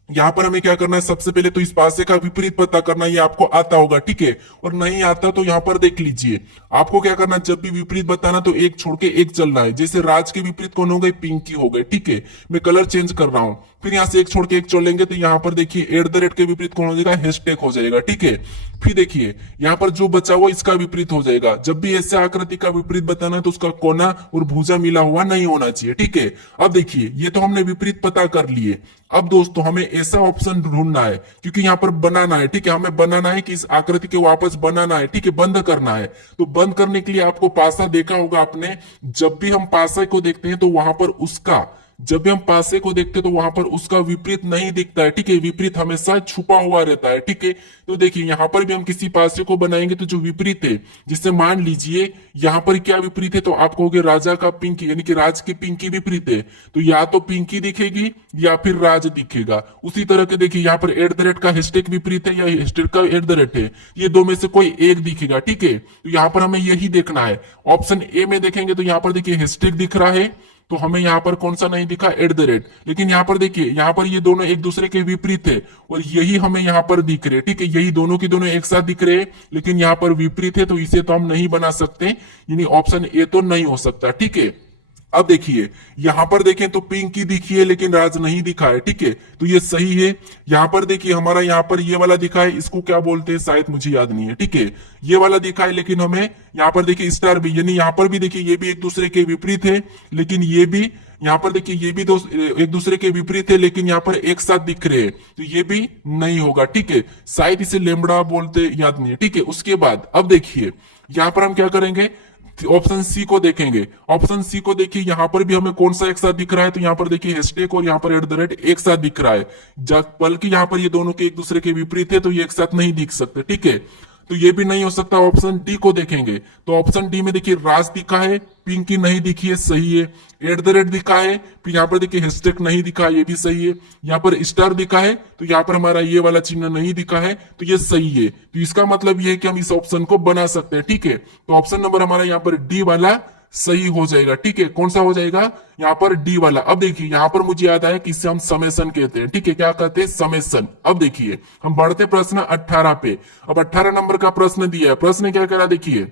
यहां पर हमें क्या करना है, सबसे पहले तो इस पासे का विपरीत पता करना, ये आपको आता होगा, ठीक है। और नहीं आता तो यहां पर देख लीजिए, आपको क्या करना, जब भी विपरीत बताना तो एक छोड़ के एक चलना है। जैसे राज के विपरीत कौन हो गए, पिंकी हो गए, ठीक है। मैं कलर चेंज कर रहा हूं, फिर यहां से एक छोड़ के एक चलेंगे तो यहां पर देखिए @ के विपरीत कौन हो जाएगा, हैशटैग हो जाएगा, ठीक है। फिर देखिए यहां पर जो बचा हुआ इसका विपरीत हो जाएगा। जब भी ऐसे आकृति का विपरीत बताना है तो उसका कोना और भुजा मिला हुआ नहीं होना चाहिए, ठीक है। अब देखिए ये तो हमने विपरीत पता कर लिए। अब दोस्तों हमें ऐसा ऑप्शन ढूंढना है, क्योंकि यहाँ पर बनाना है, ठीक है। हमें बनाना है कि इस आकृति के वापस बनाना है, ठीक है, बंद करना है। तो बंद करने के लिए आपको पासा देखा होगा आपने, जब भी हम पासा को देखते हैं तो वहां पर उसका, जब भी हम पासे को देखते हैं तो वहां पर उसका विपरीत नहीं दिखता है, ठीक है। विपरीत हमेशा छुपा हुआ रहता है, ठीक है। तो देखिए यहां पर भी हम किसी पासे को बनाएंगे तो जो विपरीत है, जिससे मान लीजिए यहां पर क्या विपरीत है, तो आप कहोगे राजा का पिंकी, यानी कि राज की पिंकी विपरीत है, तो या तो पिंकी दिखेगी या फिर राज दिखेगा। उसी तरह के देखिए यहाँ पर @ का हैशटैग विपरीत है या हैशटैग का @ है, ये दो में से कोई एक दिखेगा, ठीक है। तो यहाँ पर हमें यही देखना है। ऑप्शन ए में देखेंगे तो यहाँ पर देखिए हैशटैग दिख रहा है, तो हमें यहाँ पर कौन सा नहीं दिखा, @ लेकिन यहाँ पर देखिए, यहाँ पर ये दोनों एक दूसरे के विपरीत है और यही हमें यहाँ पर दिख रहे, ठीक है। यही दोनों की दोनों एक साथ दिख रहे हैं, लेकिन यहाँ पर विपरीत है, तो इसे तो हम नहीं बना सकते, यानी ऑप्शन ए तो नहीं हो सकता, ठीक है। अब देखिए यहां पर देखें तो पिंकी दिखी है लेकिन राज नहीं दिखा है, ठीक है। तो ये सही है। यहां पर देखिए हमारा यहाँ पर ये वाला दिखा है, इसको क्या बोलते हैं शायद मुझे याद नहीं है, ठीक है। ये वाला दिखा है लेकिन हमें यहाँ पर देखिए स्टार भी, यानी यहाँ पर भी देखिए ये भी एक दूसरे के विपरीत है, लेकिन ये भी यहाँ पर देखिए ये भी एक दूसरे के विपरीत है, लेकिन यहाँ पर एक साथ दिख रहे हैं, तो ये भी नहीं होगा, ठीक है। शायद इसे लेमड़ा बोलते, याद नहीं है, ठीक है। उसके बाद अब देखिए यहाँ पर हम क्या करेंगे, ऑप्शन सी को देखेंगे। ऑप्शन सी को देखिए यहाँ पर भी हमें कौन सा एक साथ दिख रहा है, तो यहाँ पर देखिए हैशटैग और यहाँ पर @ एक साथ दिख रहा है, बल्कि यहाँ पर ये दोनों के एक दूसरे के विपरीत है, तो ये एक साथ नहीं दिख सकते, ठीक है। तो ये भी नहीं हो सकता। ऑप्शन डी को देखेंगे तो ऑप्शन डी में देखिए राज दिखा है, पिंकी नहीं दिखी है, सही है। @ दिखा है, फिर यहाँ पर देखिए हैशटैग नहीं दिखा, ये भी सही है। यहाँ पर स्टार दिखा है, तो यहाँ पर हमारा ये वाला चिन्ह नहीं दिखा है, तो ये सही है। तो इसका मतलब ये है कि हम इस ऑप्शन को बना सकते हैं, ठीक है। तो ऑप्शन नंबर हमारा यहाँ पर डी वाला सही हो जाएगा, ठीक है। कौन सा हो जाएगा, यहाँ पर डी वाला। अब देखिए यहाँ पर मुझे याद आया कि इससे हम समेसन कहते हैं, ठीक है। क्या कहते हैं, समेसन। अब देखिए हम बढ़ते प्रश्न 18 पे। अब 18 नंबर का प्रश्न दिया है। प्रश्न क्या कह रहा है, देखिए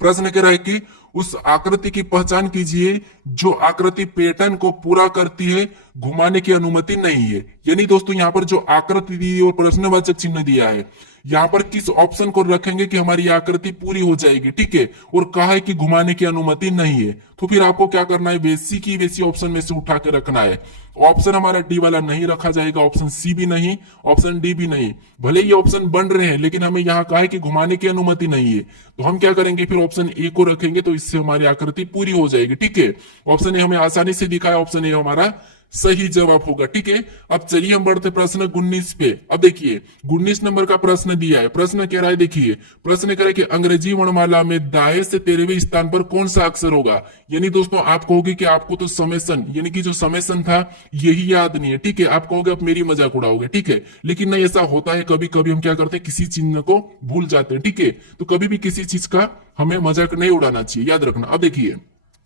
प्रश्न कह रहा है कि उस आकृति की पहचान कीजिए जो आकृति पैटर्न को पूरा करती है, घुमाने की अनुमति नहीं है। यानी दोस्तों यहाँ पर जो आकृति दी है और प्रश्नवाचक चिन्ह दिया है, यहाँ पर किस ऑप्शन को रखेंगे कि हमारी आकृति पूरी हो जाएगी, ठीक है, और कहा है कि घुमाने की अनुमति नहीं है, तो फिर आपको क्या करना है, वैसी की वैसी ऑप्शन में से उठा के रखना है। ऑप्शन हमारा डी वाला नहीं रखा जाएगा, ऑप्शन सी भी नहीं, ऑप्शन डी भी नहीं। भले ये ऑप्शन बन रहे हैं लेकिन हमें यहाँ कहा है कि घुमाने की अनुमति नहीं है, तो हम क्या करेंगे, फिर ऑप्शन ए को रखेंगे, तो इससे हमारी आकृति पूरी हो जाएगी, ठीक है। ऑप्शन ए हमें आसानी से दिखा है, ऑप्शन ए हमारा सही जवाब होगा, ठीक है। अब चलिए हम बढ़ते प्रश्न 19 पे। अब देखिए 19 नंबर का प्रश्न दिया है। प्रश्न कह रहा है, देखिए प्रश्न कह रहा है कि अंग्रेजी वर्णमाला में दाएं से 13वें स्थान पर कौन सा अक्षर होगा। यानी दोस्तों आप कहोगे कि आपको तो समेसन यानी कि जो समेसन था यही याद नहीं है, ठीक है। आप कहोगे आप मेरी मजाक उड़ाओगे, ठीक है, लेकिन नहीं, ऐसा होता है कभी कभी हम क्या करते हैं, किसी चिन्ह को भूल जाते हैं, ठीक है। तो कभी भी किसी चीज का हमें मजाक नहीं उड़ाना चाहिए, याद रखना। अब देखिए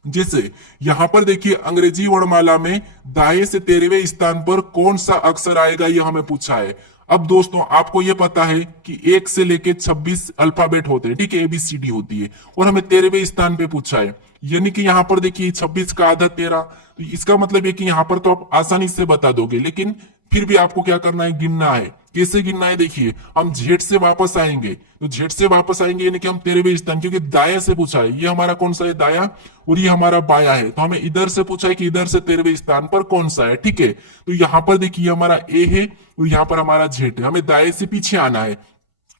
जैसे यहां पर देखिए अंग्रेजी वर्णमाला में दाएं से 13वें स्थान पर कौन सा अक्षर आएगा, यह हमें पूछा है। अब दोस्तों आपको यह पता है कि 1 से लेके 26 अल्फाबेट होते हैं, ठीक है, ABCD होती है, और हमें 13वें स्थान पे पूछा है। यानी कि यहां पर देखिए 26 का आधा 13, तो इसका मतलब है कि यहां पर तो आप आसानी से बता दोगे, लेकिन फिर भी आपको क्या करना है, गिनना है। कैसे गिनना है, देखिए हम जेड से वापस आएंगे, तो जेड से वापस आएंगे यानी कि हम 13वें स्थान, क्योंकि दाया से पूछा है, ये हमारा कौन सा है, दाया, और ये हमारा बाया है, तो हमें इधर से पूछा है कि इधर से 13वें स्थान पर कौन सा है, ठीक है। तो यहां पर देखिए हमारा ए है और यहां पर हमारा जेड है, हमें दाएं से पीछे आना है।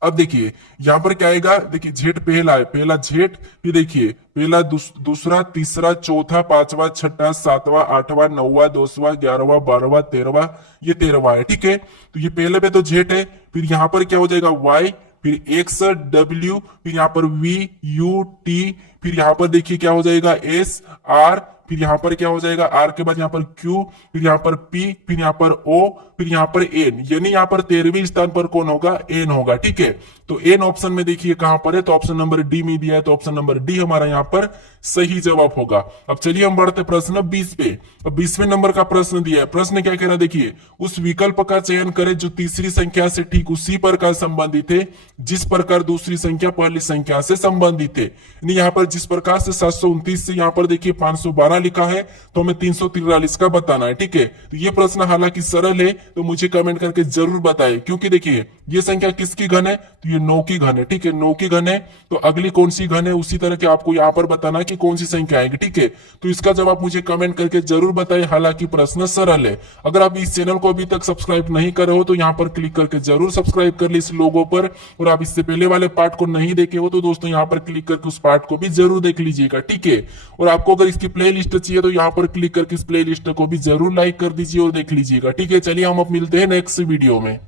अब देखिए यहां पर क्या आएगा, देखिए जेड पहला है, पहला जेड, फिर देखिए पहला, दूसरा, तीसरा, चौथा, पांचवा, छठा, सातवां, आठवां, नौवां, 10वां, 11वां, 12वां, 13वां, ये 13वां है, ठीक है। तो ये पहले पे तो जेड है, फिर यहां पर क्या हो जाएगा वाई, फिर एक्स, डब्ल्यू, फिर यहाँ पर वी, यू, टी, फिर यहाँ पर देखिए क्या हो जाएगा एस, आर, फिर यहाँ पर क्या हो जाएगा आर के बाद यहाँ पर क्यू, फिर यहाँ पर पी, फिर यहाँ पर ओ, फिर यहाँ पर एन। यानी यहाँ पर 13वें स्थान पर कौन होगा, एन होगा, ठीक है। तो एन ऑप्शन में देखिए कहां पर है, तो ऑप्शन नंबर डी में दिया है, तो ऑप्शन नंबर डी हमारा यहाँ पर सही जवाब होगा। अब चलिए हम बढ़ते प्रश्न 20 पे। अब 20वें नंबर का प्रश्न दिया है। प्रश्न क्या कह रहा है, देखिए उस विकल्प का चयन करें जो तीसरी संख्या से ठीक उसी प्रकार संबंधित है जिस प्रकार दूसरी संख्या पहली संख्या से संबंधित है। यहाँ पर जिस प्रकार से 729 से यहाँ पर देखिए 512 लिखा है, तो हमें 343 का बताना है, ठीक है। तो ये प्रश्न हालांकि सरल है, तो मुझे कमेंट करके जरूर बताएं, क्योंकि देखिए ये संख्या किसकी घन है, तो ये 9 की घन है, ठीक है, 9 की घन है। तो अगली कौन सी घन है, उसी तरह के आपको यहाँ पर बताना है कि कौन सी संख्या आएगी, ठीक है। तो इसका जवाब मुझे कमेंट करके जरूर बताएं, हालांकि प्रश्न सरल है। अगर आप इस चैनल को अभी तक सब्सक्राइब नहीं करे हो तो यहाँ पर क्लिक करके जरूर सब्सक्राइब कर ली इस लोगो पर, और आप इससे पहले वाले पार्ट को नहीं देखे हो तो दोस्तों यहाँ पर क्लिक करके उस पार्ट को भी जरूर देख लीजिएगा, ठीक है। और आपको अगर इसकी प्ले लिस्ट चाहिए तो यहाँ पर क्लिक करके इस प्ले लिस्ट को भी जरूर लाइक कर दीजिए और देख लीजिएगा, ठीक है। चलिए हम अब मिलते हैं नेक्स्ट वीडियो में।